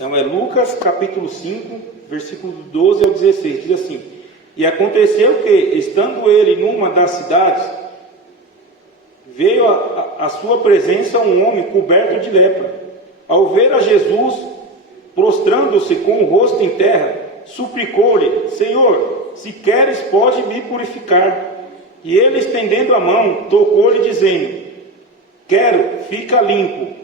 Então é Lucas capítulo 5, versículo 12 ao 16, diz assim: E aconteceu que, estando ele numa das cidades, veio à sua presença um homem coberto de lepra. Ao ver a Jesus, prostrando-se com o rosto em terra, suplicou-lhe: Senhor, se queres, pode me purificar. E ele, estendendo a mão, tocou-lhe, dizendo: Quero, fica limpo.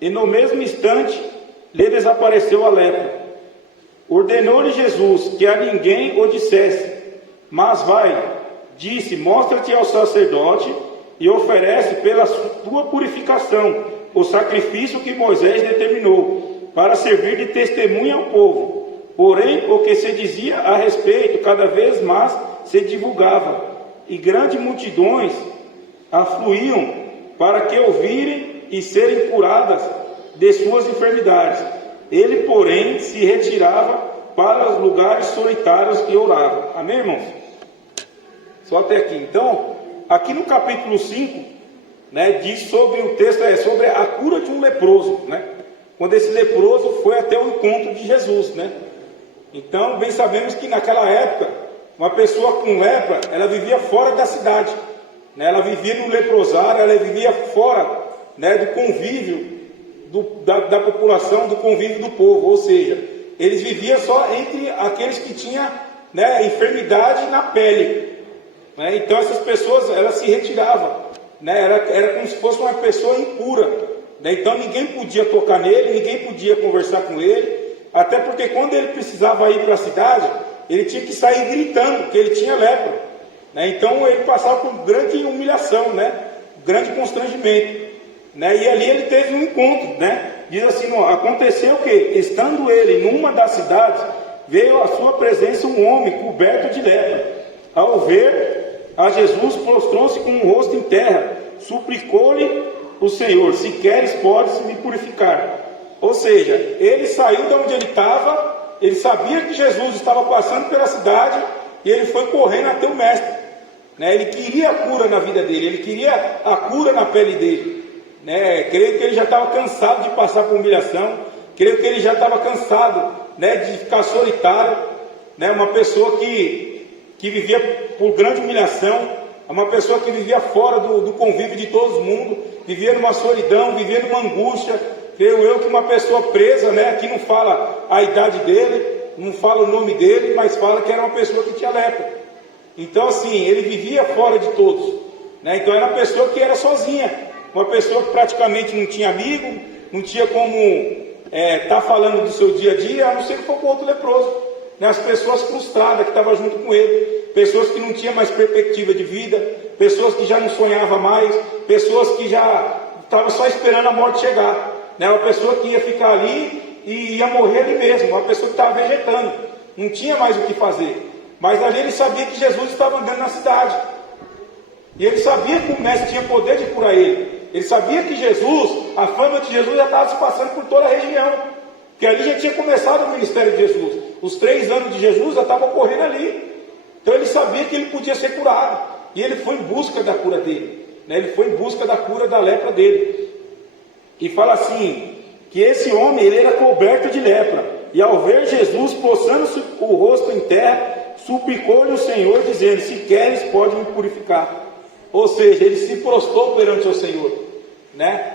E no mesmo instante lhe desapareceu a lepra. Ordenou-lhe Jesus que a ninguém o dissesse, mas vai, disse: mostra-te ao sacerdote e oferece pela tua purificação o sacrifício que Moisés determinou, para servir de testemunha ao povo. Porém, o que se dizia a respeito cada vez mais se divulgava, e grandes multidões afluíam para que ouvirem e serem curadas de suas enfermidades. Ele, porém, se retirava para os lugares solitários e orava. Amém, irmãos? Só até aqui. Então, aqui no capítulo 5, diz sobre o texto, sobre a cura de um leproso, quando esse leproso foi até o encontro de Jesus, Então, bem sabemos que naquela época, uma pessoa com lepra, ela vivia fora da cidade, ela vivia no leprosário, ela vivia fora, do convívio da população, do convívio do povo, ou seja, eles viviam só entre aqueles que tinham enfermidade na pele, então essas pessoas, elas se retiravam, era como se fosse uma pessoa impura, então ninguém podia tocar nele, ninguém podia conversar com ele, até porque quando ele precisava ir para a cidade, ele tinha que sair gritando que ele tinha lepra, então ele passava por grande humilhação, grande constrangimento, e ali ele teve um encontro, diz assim, aconteceu que, estando ele numa das cidades, veio à sua presença um homem coberto de lepra. Ao ver a Jesus, prostrou-se com o rosto em terra, suplicou-lhe o Senhor: se queres, podes me purificar. Ou seja, ele saiu de onde ele estava, ele sabia que Jesus estava passando pela cidade, e ele foi correndo até o mestre, ele queria a cura na vida dele, ele queria a cura na pele dele, creio que ele já estava cansado de passar por humilhação, creio que ele já estava cansado, de ficar solitário, uma pessoa que vivia por grande humilhação, uma pessoa que vivia fora do convívio de todo mundo, vivia numa solidão, vivia numa angústia. Creio eu que uma pessoa presa, que não fala a idade dele, não fala o nome dele, mas fala que era uma pessoa que tinha lepra. Então assim, ele vivia fora de todos, então era uma pessoa que era sozinha, uma pessoa que praticamente não tinha amigo, não tinha como estar falando do seu dia a dia, a não ser que for com outro leproso, as pessoas frustradas que estavam junto com ele, pessoas que não tinham mais perspectiva de vida, pessoas que já não sonhavam mais, pessoas que já estavam só esperando a morte chegar, uma pessoa que ia ficar ali e ia morrer ali mesmo, uma pessoa que estava vegetando, não tinha mais o que fazer. Mas ali ele sabia que Jesus estava andando na cidade, e ele sabia que o mestre tinha poder de curar ele. Ele sabia que Jesus, a fama de Jesus já estava se passando por toda a região, que ali já tinha começado o ministério de Jesus, os 3 anos de Jesus já estavam ocorrendo ali. Então ele sabia que ele podia ser curado, e ele foi em busca da cura dele, ele foi em busca da cura da lepra dele. E fala assim, que esse homem, ele era coberto de lepra, e ao ver Jesus, prostrando-se o rosto em terra, suplicou-lhe o Senhor, dizendo: se queres, pode me purificar. Ou seja, ele se prostrou perante o Senhor,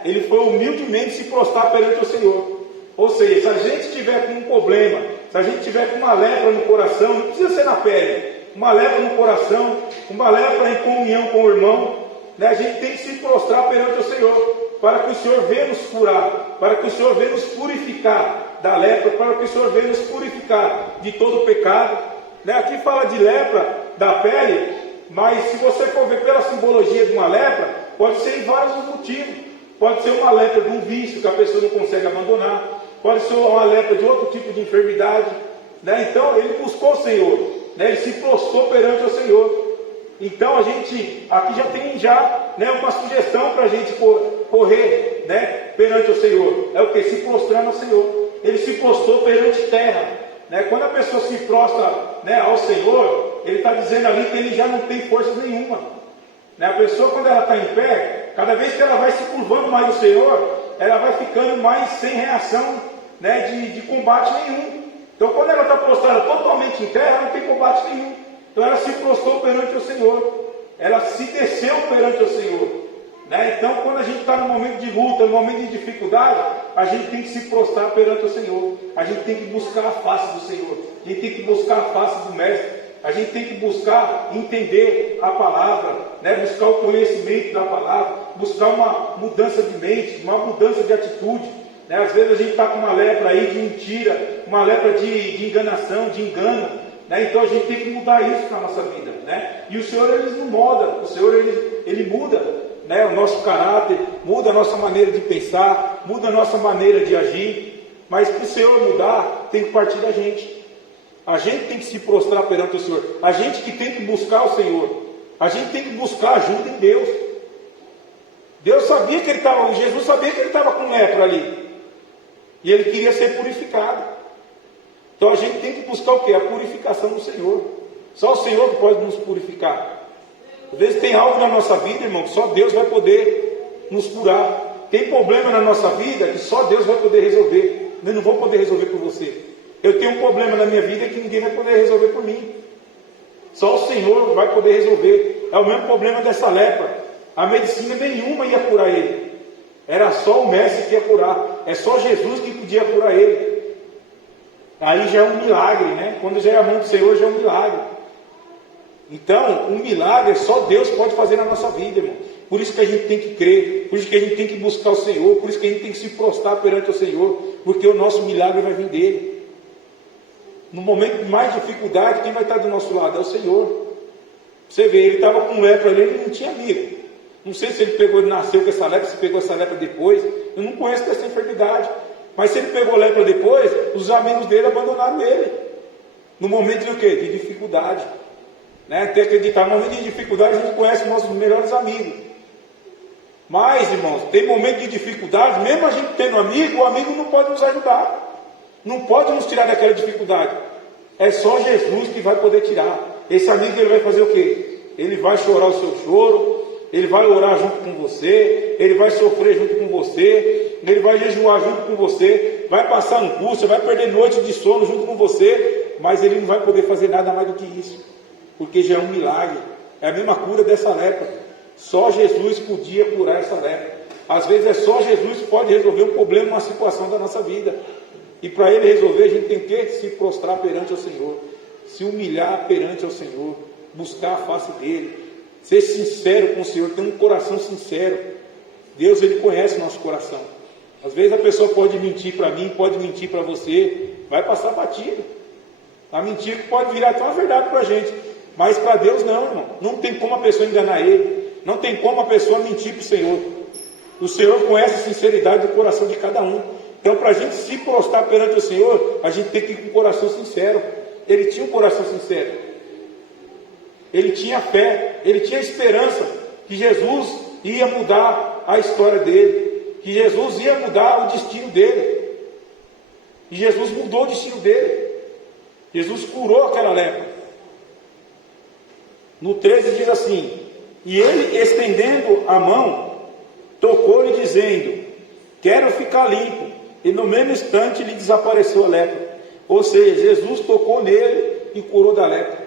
ele foi humildemente se prostrar perante o Senhor. Ou seja, se a gente tiver com um problema, se a gente tiver com uma lepra no coração, não precisa ser na pele, uma lepra no coração, uma lepra em comunhão com o irmão, a gente tem que se prostrar perante o Senhor, para que o Senhor venha nos curar, para que o Senhor venha nos purificar da lepra, para que o Senhor venha nos purificar de todo o pecado. Aqui fala de lepra da pele, mas se você for ver pela simbologia de uma lepra, pode ser em vários motivos. Pode ser uma lepra de um vício que a pessoa não consegue abandonar, pode ser uma lepra de outro tipo de enfermidade, então ele buscou o Senhor, ele se prostrou perante o Senhor. Então a gente aqui já tem uma sugestão para a gente correr perante o Senhor. É o que? Se prostrando ao Senhor. Ele se prostrou perante terra. Quando a pessoa se prostra ao Senhor, ele está dizendo ali que ele já não tem força nenhuma. A pessoa, quando ela está em pé, cada vez que ela vai se curvando mais ao Senhor, ela vai ficando mais sem reação, né, de combate nenhum. Então, quando ela está prostrada totalmente em terra, não tem combate nenhum. Então, ela se prostrou perante o Senhor. Ela se desceu perante o Senhor. Né? Então, quando a gente está no momento de luta, no momento de dificuldade, a gente tem que se prostrar perante o Senhor. A gente tem que buscar a face do Senhor. A gente tem que buscar a face do Mestre. A gente tem que buscar entender a palavra, né? Buscar o conhecimento da palavra, buscar uma mudança de mente, uma mudança de atitude. Né? Às vezes a gente está com uma lepra aí de mentira, uma lepra de enganação, de engano. Né? Então a gente tem que mudar isso na nossa vida. Né? E o Senhor, Ele não muda, o Senhor, ele muda, né, o nosso caráter, muda a nossa maneira de pensar, muda a nossa maneira de agir. Mas para o Senhor mudar, tem que partir da gente. A gente tem que se prostrar perante o Senhor. A gente que tem que buscar o Senhor. A gente tem que buscar ajuda em Deus. Deus sabia que ele estava, Jesus sabia que ele estava com lepra ali. E ele queria ser purificado. Então a gente tem que buscar o quê? A purificação do Senhor. Só o Senhor que pode nos purificar. Às vezes tem algo na nossa vida, irmão, que só Deus vai poder nos curar. Tem problema na nossa vida que só Deus vai poder resolver. Eu não vou poder resolver por você. Eu tenho um problema na minha vida que ninguém vai poder resolver por mim. Só o Senhor vai poder resolver. É o mesmo problema dessa lepra. A medicina nenhuma ia curar ele. Era só o Mestre que ia curar. É só Jesus que podia curar ele. Aí já é um milagre, né? Quando já é a mão do Senhor, já é um milagre. Então, um milagre só Deus pode fazer na nossa vida, irmão. Por isso que a gente tem que crer, por isso que a gente tem que buscar o Senhor, por isso que a gente tem que se prostrar perante o Senhor, porque o nosso milagre vai vir dele. No momento de mais dificuldade, quem vai estar do nosso lado? É o Senhor. Você vê, ele estava com lepra ali, ele não tinha amigo. Não sei se ele pegou, ele nasceu com essa lepra, se pegou essa lepra depois. Eu não conheço dessa enfermidade. Mas se ele pegou lepra depois, os amigos dele abandonaram ele. No momento de o quê? De dificuldade. Né? Tem que acreditar, no momento de dificuldade a gente conhece nossos melhores amigos. Mas, irmãos, tem momento de dificuldade, mesmo a gente tendo amigo, o amigo não pode nos ajudar. Não pode nos tirar daquela dificuldade. É só Jesus que vai poder tirar. Esse amigo, ele vai fazer o quê? Ele vai chorar o seu choro, ele vai orar junto com você, ele vai sofrer junto com você, ele vai jejuar junto com você, vai passar angústia, vai perder noites de sono junto com você, mas ele não vai poder fazer nada mais do que isso, porque já é um milagre. É a mesma cura dessa lepra. Só Jesus podia curar essa lepra. Às vezes é só Jesus que pode resolver um problema, uma situação da nossa vida. E para ele resolver, a gente tem que se prostrar perante o Senhor, se humilhar perante o Senhor, buscar a face dele, ser sincero com o Senhor, ter um coração sincero. Deus, ele conhece o nosso coração. Às vezes a pessoa pode mentir para mim, pode mentir para você, vai passar batido. A mentira pode virar até uma verdade para a gente, mas para Deus não, irmão. Não tem como a pessoa enganar ele, não tem como a pessoa mentir para o Senhor. O Senhor conhece a sinceridade do coração de cada um. Então, para a gente se prostrar perante o Senhor, a gente tem que ir com o coração sincero. Ele tinha um coração sincero. Ele tinha fé, ele tinha esperança que Jesus ia mudar a história dele, que Jesus ia mudar o destino dele. E Jesus mudou o destino dele. Jesus curou aquela lepra. No 13 diz assim: e ele, estendendo a mão, tocou-lhe dizendo: quero ficar limpo. E no mesmo instante lhe desapareceu a lepra. Ou seja, Jesus tocou nele e curou da lepra.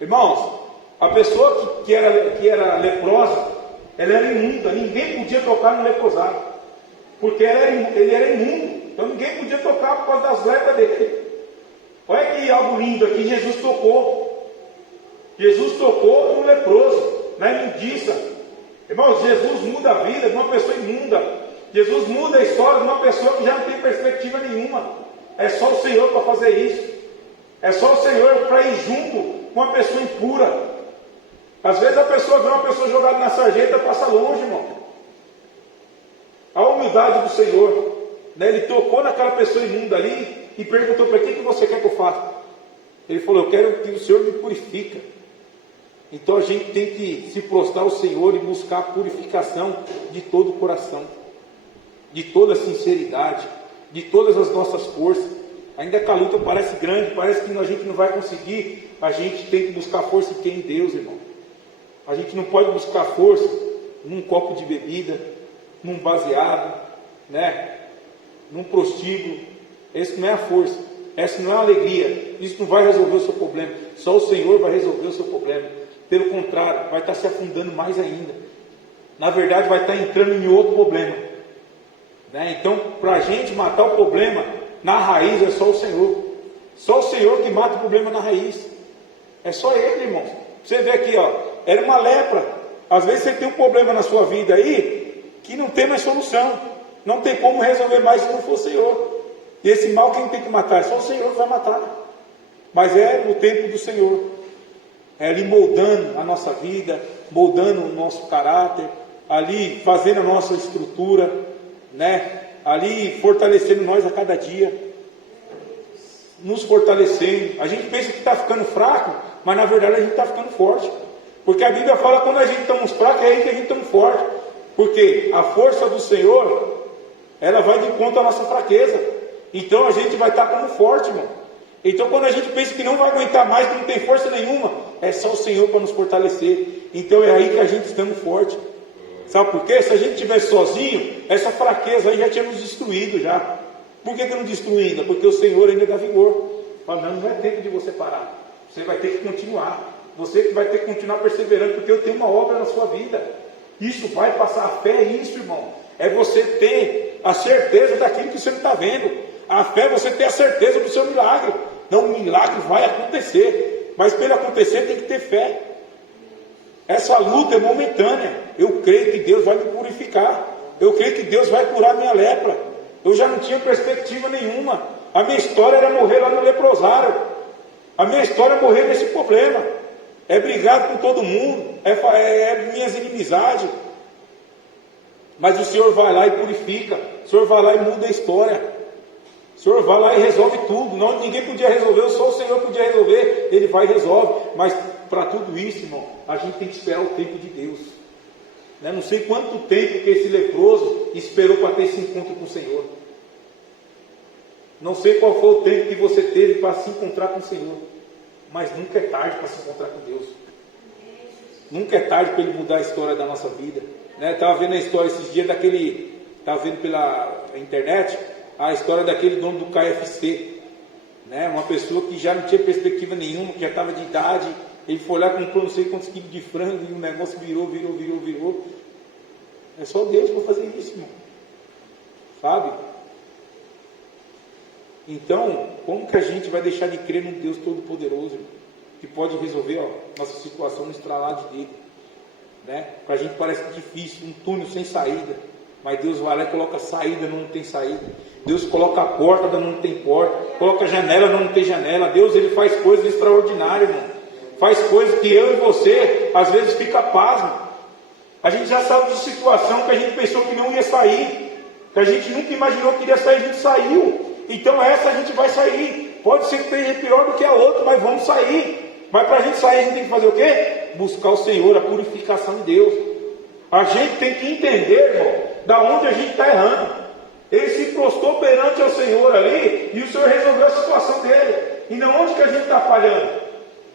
Irmãos, a pessoa que era leprosa, ela era imunda. Ninguém podia tocar no leprosado, porque ele era imundo. Então ninguém podia tocar por causa das lepras dele. Olha que algo lindo aqui, Jesus tocou. Jesus tocou no leproso, na imundiça. Irmãos, Jesus muda a vida de uma pessoa imunda. Jesus muda a história de uma pessoa que já não tem perspectiva nenhuma. É só o Senhor para fazer isso. É só o Senhor para ir junto com uma pessoa impura. Às vezes a pessoa vê uma pessoa jogada na sarjeta e passa longe, irmão. A humildade do Senhor, né? Ele tocou naquela pessoa imunda ali e perguntou: para que você quer que eu faça? Ele falou: eu quero que o Senhor me purifique. Então a gente tem que se prostrar ao Senhor e buscar a purificação de todo o coração, de toda a sinceridade, de todas as nossas forças. Ainda que a luta parece grande, parece que a gente não vai conseguir, a gente tem que buscar força em Deus, irmão. A gente não pode buscar força num copo de bebida, num baseado, né? num prostíbulo. Essa não é a força, essa não é a alegria, isso não vai resolver o seu problema. Só o Senhor vai resolver o seu problema. Pelo contrário, vai estar se afundando mais ainda. Na verdade, vai estar entrando em outro problema, né? Então, para a gente matar o problema na raiz, é só o Senhor. Só o Senhor que mata o problema na raiz. É só Ele, irmãos. Você vê aqui, ó, era uma lepra. Às vezes você tem um problema na sua vida aí que não tem mais solução. Não tem como resolver mais se não for o Senhor. E esse mal quem tem que matar? É só o Senhor que vai matar. Mas é no tempo do Senhor. É ali moldando a nossa vida, moldando o nosso caráter, ali fazendo a nossa estrutura, né? Ali fortalecendo nós a cada dia, nos fortalecendo. A gente pensa que está ficando fraco, mas na verdade a gente está ficando forte. Porque a Bíblia fala que quando a gente estamos fracos, é aí que a gente estamos forte. Porque a força do Senhor, ela vai de encontro à nossa fraqueza. Então a gente vai estar como forte, irmão. Então quando a gente pensa que não vai aguentar mais, que não tem força nenhuma, é só o Senhor para nos fortalecer. Então é aí que a gente estamos forte. Sabe por quê? Se a gente estivesse sozinho, essa fraqueza aí já tinha nos destruído já. Por que não destruiu ainda? Porque o Senhor ainda dá vigor. Fala, não é tempo de você parar. Você vai ter que continuar. Você que vai ter que continuar perseverando, porque eu tenho uma obra na sua vida. Isso vai passar. A fé é isso, irmão. É você ter a certeza daquilo que você não está vendo. A fé é você ter a certeza do seu milagre. Não, o milagre vai acontecer. Mas para ele acontecer tem que ter fé. Essa luta é momentânea. Eu creio que Deus vai me purificar. Eu creio que Deus vai curar minha lepra. Eu já não tinha perspectiva nenhuma. A minha história era morrer lá no leprosário. A minha história é morrer nesse problema. É brigar com todo mundo. É minhas inimizades. Mas o Senhor vai lá e purifica. O Senhor vai lá e muda a história. O Senhor vai lá e resolve tudo. Não, ninguém podia resolver, só o Senhor podia resolver. Ele vai e resolve. Mas para tudo isso, irmão, a gente tem que esperar o tempo de Deus. Né? Não sei quanto tempo que esse leproso esperou para ter esse encontro com o Senhor. Não sei qual foi o tempo que você teve para se encontrar com o Senhor. Mas nunca é tarde para se encontrar com Deus. Nunca é tarde para Ele mudar a história da nossa vida. Né? Estava vendo a história esses dias daquele... Estava vendo pela internet a história daquele dono do KFC. Né? Uma pessoa que já não tinha perspectiva nenhuma, que já estava de idade. Ele foi lá, comprou não sei quantos quilos de frango e o negócio virou. É só Deus para fazer isso, irmão. Sabe? Então, como que a gente vai deixar de crer num Deus Todo-Poderoso, irmão, que pode resolver nossa situação no estralar de dedo? Né? Para a gente parece difícil, um túnel sem saída. Mas Deus vai lá e coloca saída onde não tem saída. Deus coloca a porta onde não tem porta. Coloca a janela onde não tem janela. Deus, Ele faz coisas extraordinárias, irmão. Faz coisas que eu e você, às vezes, fica pasmo. A gente já sabe de situação que a gente pensou que não ia sair. Que a gente nunca imaginou que iria sair, a gente saiu. Então essa a gente vai sair. Pode ser que esteja pior do que a outra, mas vamos sair. Mas para a gente sair, a gente tem que fazer o quê? Buscar o Senhor, a purificação de Deus. A gente tem que entender, irmão, da onde a gente está errando. Ele se prostrou perante ao Senhor ali, e o Senhor resolveu a situação dele. E não onde que a gente está falhando?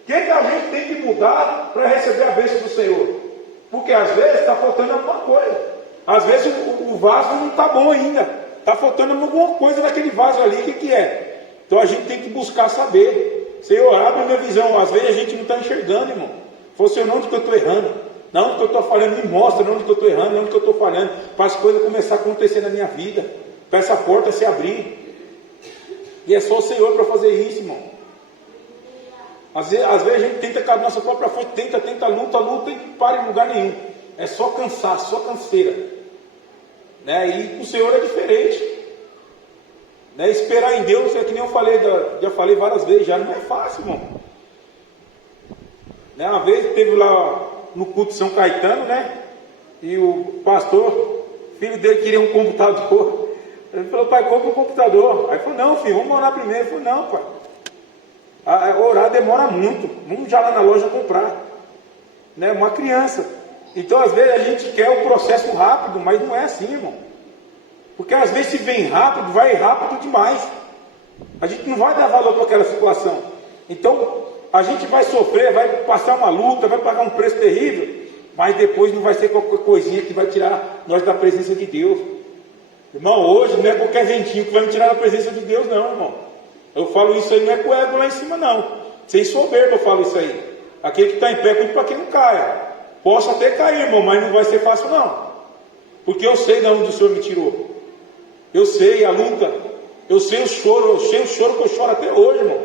O que a gente tem que mudar para receber a bênção do Senhor? Porque às vezes está faltando alguma coisa. Às vezes o vaso não está bom ainda. Está faltando alguma coisa naquele vaso ali, o que é? Então a gente tem que buscar saber. Senhor, abre a minha visão. Às vezes a gente não está enxergando, irmão. Fala, Senhor, onde que eu estou errando? Não, onde que eu estou falhando, me mostra onde que eu estou errando, onde que eu estou falhando, para as coisas começar a acontecer na minha vida, para essa porta se abrir. E é só o Senhor para fazer isso, irmão. Às vezes a gente tenta com a nossa própria força, tenta, luta e não para em lugar nenhum. É só cansaço, só canseira. Né? E com o Senhor é diferente. Né? Esperar em Deus é que nem eu falei, já falei várias vezes, já não é fácil, irmão. Né? Uma vez teve lá no culto de São Caetano, né? E o pastor, filho dele queria um computador. Ele falou, pai, compra um computador. Aí ele falou, não, filho, vamos orar primeiro. Ele falou, não, pai. Orar demora muito. Vamos já lá na loja comprar. Né? Uma criança. Então, às vezes, a gente quer o processo rápido, mas não é assim, irmão. Porque às vezes, se vem rápido, vai rápido demais. A gente não vai dar valor para aquela situação. Então, a gente vai sofrer, vai passar uma luta, vai pagar um preço terrível, mas depois não vai ser qualquer coisinha que vai tirar nós da presença de Deus. Irmão, hoje não é qualquer ventinho que vai me tirar da presença de Deus, não, irmão. Eu falo isso aí, não é com o ego lá em cima, não. Sem soberba eu falo isso aí. Aquele que está em pé, cuide para que não caia. Posso até cair, irmão, mas não vai ser fácil, não. Porque eu sei de onde o Senhor me tirou. Eu sei a luta. Eu sei o choro. Eu sei o choro que eu choro até hoje, irmão.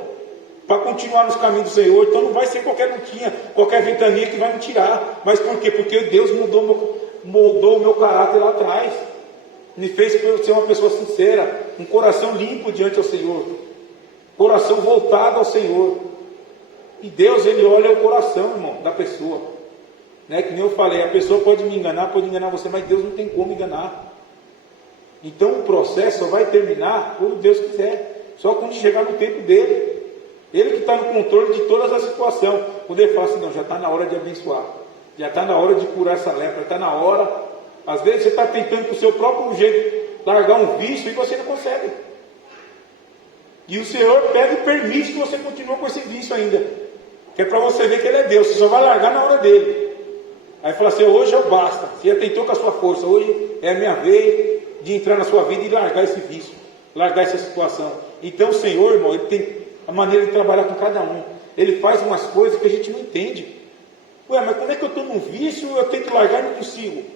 Para continuar nos caminhos do Senhor. Então não vai ser qualquer lutinha, qualquer ventania que vai me tirar. Mas por quê? Porque Deus moldou o meu caráter lá atrás. Me fez ser uma pessoa sincera, um coração limpo diante ao Senhor, coração voltado ao Senhor. E Deus, Ele olha o coração, irmão, da pessoa, né? Que nem eu falei, a pessoa pode me enganar, pode enganar você, mas Deus não tem como enganar. Então o processo só vai terminar quando Deus quiser, só quando chegar no tempo dele. Ele que está no controle de todas as situações. Quando Ele fala assim, não, já está na hora de abençoar, já está na hora de curar essa lepra, já está na hora. Às vezes você está tentando com o seu próprio jeito largar um vício e você não consegue. E o Senhor pega e permite que você continue com esse vício ainda. Que é para você ver que Ele é Deus. Você só vai largar na hora dele. Aí fala assim, hoje eu basta. Você já tentou com a sua força. Hoje é a minha vez de entrar na sua vida e largar esse vício. Largar essa situação. Então o Senhor, irmão, Ele tem a maneira de trabalhar com cada um. Ele faz umas coisas que a gente não entende. Ué, mas como é que eu estou num vício e eu tento largar e não consigo?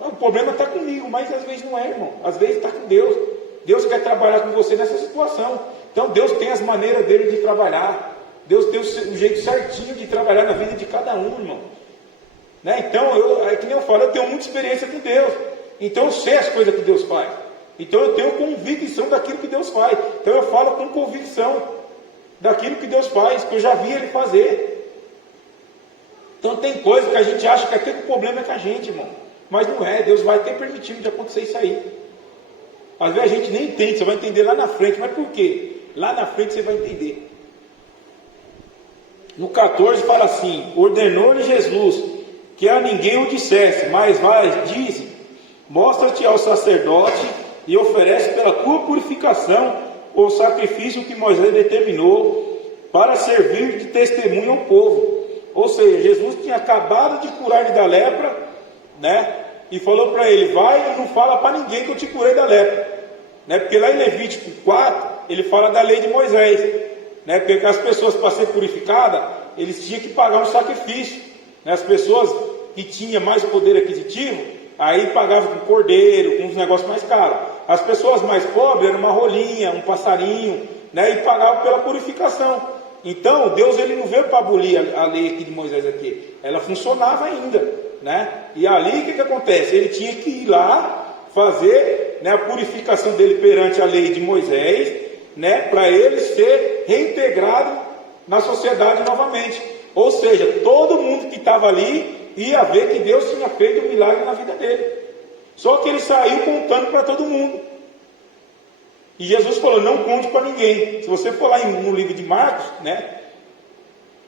O problema está comigo, mas às vezes não é, irmão. Às vezes está com Deus. Deus quer trabalhar com você nessa situação. Então Deus tem as maneiras dele de trabalhar. Deus tem o jeito certinho de trabalhar na vida de cada um, irmão. Né? Então, é que nem eu falo, eu tenho muita experiência com Deus. Então eu sei as coisas que Deus faz. Então eu tenho convicção daquilo que Deus faz. Então eu falo com convicção daquilo que Deus faz, que eu já vi Ele fazer. Então tem coisa que a gente acha que aquele problema é com a gente, irmão. Mas não é, Deus vai ter permitido de acontecer isso aí. Às vezes a gente nem entende, você vai entender lá na frente. Mas por quê? Lá na frente você vai entender. No 14 fala assim, ordenou-lhe Jesus que a ninguém o dissesse, mas vai, diz, mostra-te ao sacerdote e oferece pela tua purificação o sacrifício que Moisés determinou para servir de testemunho ao povo. Ou seja, Jesus tinha acabado de curar ele da lepra, né? E falou para ele, vai e não fala para ninguém que eu te curei da lepra, né? Porque lá em Levítico 4, ele fala da lei de Moisés, né? Porque as pessoas para ser purificadas, eles tinham que pagar um sacrifício, né? As pessoas que tinham mais poder aquisitivo, aí pagavam com cordeiro, com uns negócios mais caros. As pessoas mais pobres eram uma rolinha, um passarinho, né? E pagavam pela purificação. Então Deus, ele não veio para abolir a lei aqui de Moisés aqui, ela funcionava ainda, né? E ali o que acontece? Ele tinha que ir lá fazer, né, a purificação dele perante a lei de Moisés, né, para ele ser reintegrado na sociedade novamente. Ou seja, todo mundo que estava ali ia ver que Deus tinha feito um milagre na vida dele. Só que ele saiu contando para todo mundo. E Jesus falou, não conte para ninguém. Se você for lá no livro de Marcos, né,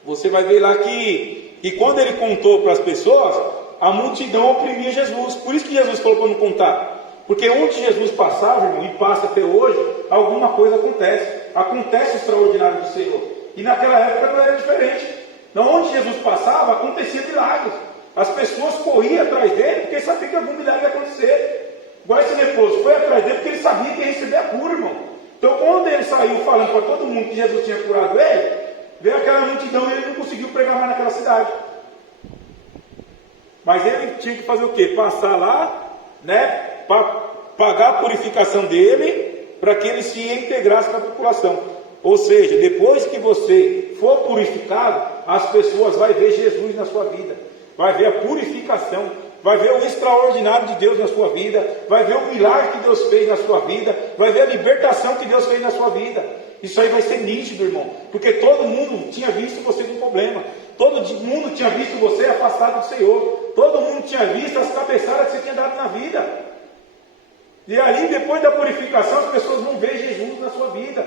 você vai ver lá que quando ele contou para as pessoas, a multidão oprimia Jesus. Por isso que Jesus falou para não contar. Porque onde Jesus passava, irmão, e passa até hoje, alguma coisa acontece. Acontece o extraordinário do Senhor. E naquela época não era diferente. Então, onde Jesus passava, acontecia milagres. As pessoas corriam atrás dele porque sabiam que algum milagre ia acontecer. Igual esse leproso foi atrás dele porque ele sabia que ia receber a cura, irmão. Então, quando ele saiu falando para todo mundo que Jesus tinha curado ele, veio aquela multidão e ele não conseguiu pregar mais naquela cidade. Mas ele tinha que fazer o quê? Passar lá, né, para pagar a purificação dele, para que ele se integrasse na população. Ou seja, depois que você for purificado, as pessoas vão ver Jesus na sua vida, vai ver a purificação, vai ver o extraordinário de Deus na sua vida, vai ver o milagre que Deus fez na sua vida, vai ver a libertação que Deus fez na sua vida. Isso aí vai ser nítido, irmão, porque todo mundo tinha visto você com problema, todo mundo tinha visto você afastado do Senhor, todo mundo tinha visto as cabeçadas que você tinha dado na vida. E ali, depois da purificação, as pessoas vão ver Jesus na sua vida.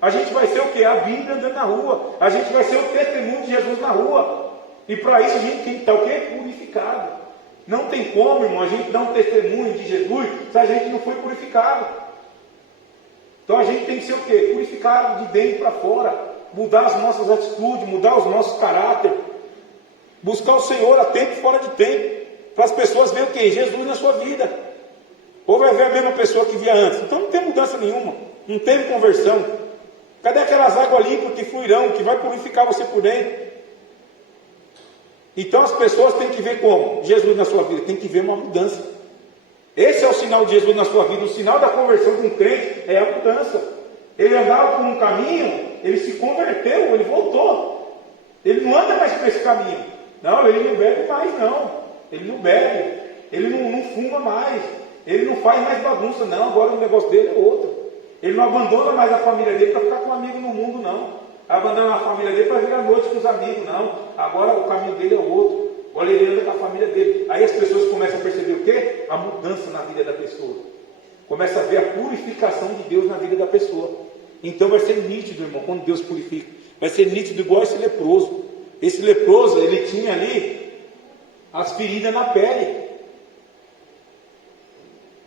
A gente vai ser o que? A Bíblia andando na rua. A gente vai ser o testemunho de Jesus na rua. E para isso a gente tem que estar o quê? Purificado. Não tem como, irmão, a gente dar um testemunho de Jesus se a gente não foi purificado. Então a gente tem que ser o quê? Purificado de dentro para fora. Mudar as nossas atitudes, mudar os nossos caráteres. Buscar o Senhor a tempo e fora de tempo. Para as pessoas verem o quê? Jesus na sua vida. Ou vai ver a mesma pessoa que via antes. Então não tem mudança nenhuma, não teve conversão. Cadê aquelas águas limpas que fluirão, que vai purificar você por dentro? Então as pessoas têm que ver como? Jesus na sua vida, tem que ver uma mudança. Esse é o sinal de Jesus na sua vida. O sinal da conversão de um crente é a mudança. Ele andava por um caminho, ele se converteu, ele voltou. Ele não anda mais por esse caminho. Não, ele não bebe mais não. Ele não bebe, ele não fuma mais, ele não faz mais bagunça não. Agora o negócio dele é outro. Ele não abandona mais a família dele para ficar com um amigo no mundo não. Abandona a família dele para vir à noite com os amigos, não. Agora o caminho dele é outro. Olha, ele anda com a família dele. Aí as pessoas começam a perceber o quê? A mudança na vida da pessoa. Começa a ver a purificação de Deus na vida da pessoa. Então vai ser nítido, irmão, quando Deus purifica. Vai ser nítido igual esse leproso. Esse leproso, ele tinha ali as feridas na pele.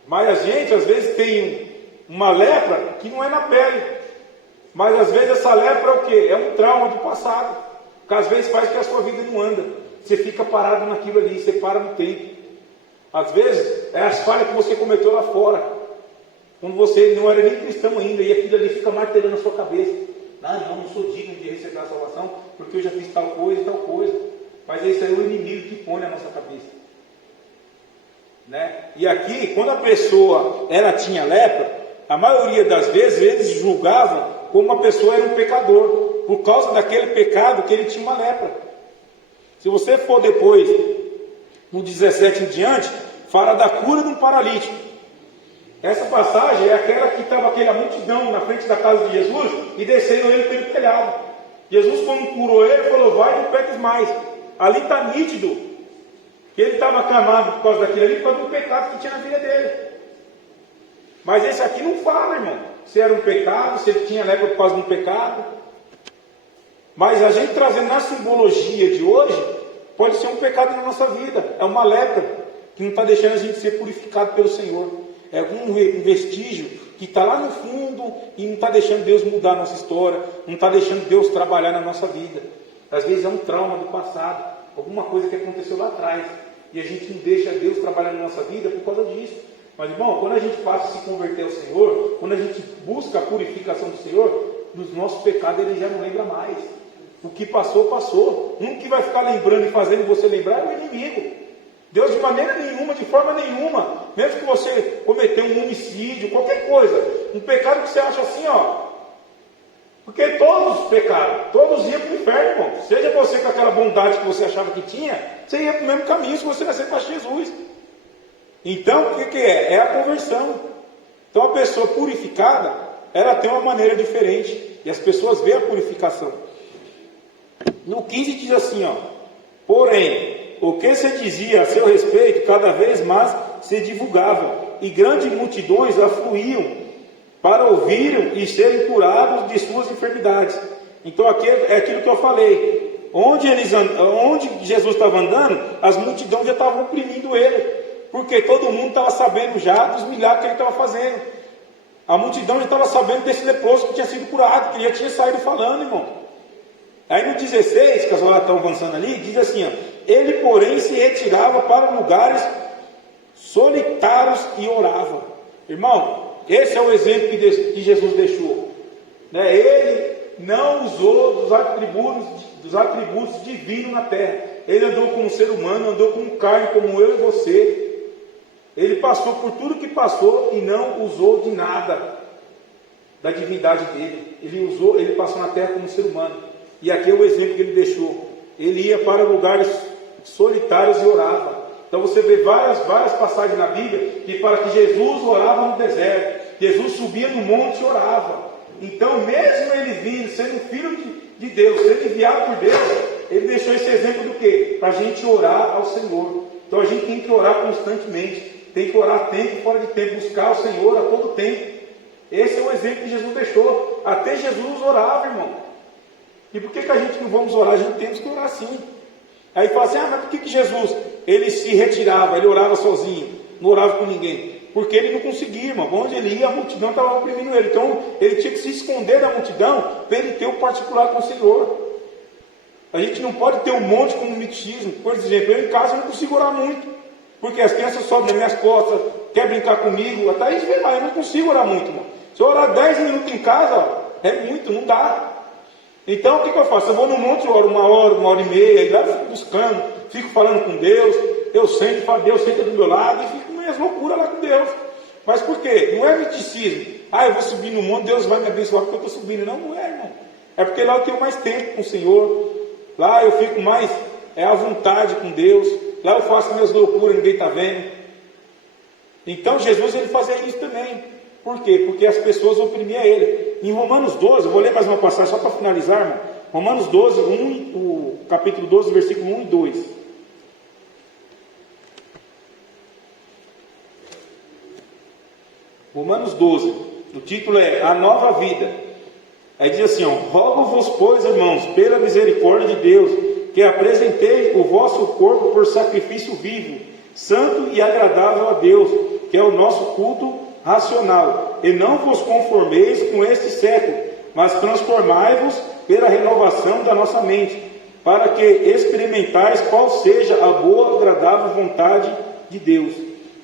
Mas a gente, às vezes, tem uma lepra que não é na pele. Mas às vezes essa lepra é o quê? É um trauma do passado, que às vezes faz que a sua vida não anda. Você fica parado naquilo ali, você para no tempo. Às vezes é as falhas que você cometeu lá fora, quando você não era nem cristão ainda, e aquilo ali fica martelando na sua cabeça. Não sou digno de receber a salvação, porque eu já fiz tal coisa e tal coisa. Mas isso aí é o inimigo que põe na nossa cabeça, né? E aqui, quando a pessoa ela tinha lepra, a maioria das vezes eles julgavam como a pessoa era um pecador, por causa daquele pecado que ele tinha uma lepra. Se você for depois, no 17 em diante, fala da cura de um paralítico. Essa passagem é aquela que estava aquela multidão na frente da casa de Jesus e desceram ele pelo telhado. Jesus, quando curou ele, falou: vai, não peques mais. Ali está nítido que ele estava acamado por causa daquilo ali, por causa do pecado que tinha na vida dele. Mas esse aqui não fala, irmão, se era um pecado, se ele tinha lepra por causa de um pecado. Mas a gente trazendo na simbologia de hoje, pode ser um pecado na nossa vida. É uma lepra que não está deixando a gente ser purificado pelo Senhor. É algum vestígio que está lá no fundo e não está deixando Deus mudar a nossa história, não está deixando Deus trabalhar na nossa vida. Às vezes é um trauma do passado, alguma coisa que aconteceu lá atrás, e a gente não deixa Deus trabalhar na nossa vida por causa disso. Mas, irmão, quando a gente passa a se converter ao Senhor, quando a gente busca a purificação do Senhor, dos nossos pecados ele já não lembra mais. O que passou, passou. Um que vai ficar lembrando e fazendo você lembrar é o inimigo. Deus, de maneira nenhuma, de forma nenhuma, mesmo que você cometeu um homicídio, qualquer coisa, um pecado que você acha assim, porque todos pecaram, todos iam para o inferno, irmão. Seja você com aquela bondade que você achava que tinha, você ia para o mesmo caminho se você nascer para Jesus. Então, o que é? É a conversão. Então, a pessoa purificada, ela tem uma maneira diferente, e as pessoas veem a purificação. No 15 diz assim, porém, o que se dizia a seu respeito, cada vez mais se divulgava, e grandes multidões afluíam para ouvirem e serem curados de suas enfermidades. Então aqui é aquilo que eu falei, onde Jesus estava andando, as multidões já estavam oprimindo ele, porque todo mundo estava sabendo já dos milagres que ele estava fazendo. A multidão já estava sabendo desse leproso que tinha sido curado, que ele já tinha saído falando, irmão. Aí no 16, que as horas estão avançando ali, diz assim, ele porém se retirava para lugares solitários e orava. Irmão, esse é o exemplo que Jesus deixou, né? Ele não usou dos atributos divinos na terra. Ele andou como ser humano, andou com carne como eu e você. Ele passou por tudo que passou e não usou de nada da divindade dele. Ele passou na terra como ser humano. E aqui é o exemplo que ele deixou. Ele ia para lugares solitários e orava. Então você vê várias passagens na Bíblia que fala que Jesus orava no deserto. Jesus subia no monte e orava. Então mesmo ele vindo, sendo filho de Deus, sendo enviado por Deus, ele deixou esse exemplo do quê? Para a gente orar ao Senhor. Então a gente tem que orar constantemente. Tem que orar tempo e fora de tempo. Buscar o Senhor a todo tempo. Esse é o exemplo que Jesus deixou. Até Jesus orava, irmão. E por que a gente não vamos orar? A gente temos que orar sim. Aí fala assim, mas por que Jesus, ele se retirava, ele orava sozinho, não orava com ninguém? Porque ele não conseguia, irmão. Onde ele ia, a multidão estava oprimindo ele. Então, ele tinha que se esconder da multidão para ele ter o particular com o Senhor. A gente não pode ter um monte como misticismo. Por exemplo, eu em casa não consigo orar muito, porque as crianças sobem nas minhas costas, quer brincar comigo. Até isso vem mais, eu não consigo orar muito, irmão. Se eu orar 10 minutos em casa, ó, é muito, não dá. Então o que eu faço? Eu vou no monte, eu oro 1 hora e meia, e lá eu fico buscando, fico falando com Deus, eu sento, falo, Deus senta do meu lado, e fico minhas loucuras lá com Deus. Mas por quê? Não é misticismo. Eu vou subir no monte, Deus vai me abençoar porque eu estou subindo. Não, não é, irmão. É porque lá eu tenho mais tempo com o Senhor. Lá eu fico mais à vontade com Deus. Lá eu faço minhas loucuras, ninguém está vendo. Então Jesus ele fazia isso também. Por quê? Porque as pessoas oprimiam ele. Em Romanos 12, eu vou ler mais uma passagem só para finalizar, irmão. Romanos 12, o capítulo 12, versículo 1 e 2. Romanos 12, o título é A Nova Vida. Aí diz assim, rogo-vos, pois, irmãos, pela misericórdia de Deus, que apresenteis o vosso corpo por sacrifício vivo, santo e agradável a Deus, que é o nosso culto racional. E não vos conformeis com este século, mas transformai-vos pela renovação da nossa mente, para que experimentais qual seja a boa, agradável vontade de Deus.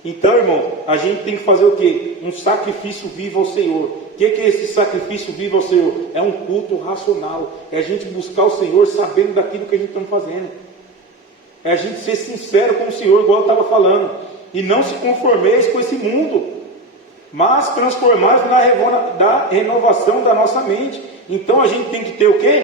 Então, irmão, a gente tem que fazer o quê? Um sacrifício vivo ao Senhor. O que é esse sacrifício vivo ao Senhor? É um culto racional. É a gente buscar o Senhor sabendo daquilo que a gente está fazendo. É a gente ser sincero com o Senhor, igual eu estava falando. E não se conformeis com esse mundo, mas transformar na renovação da nossa mente. Então a gente tem que ter o quê?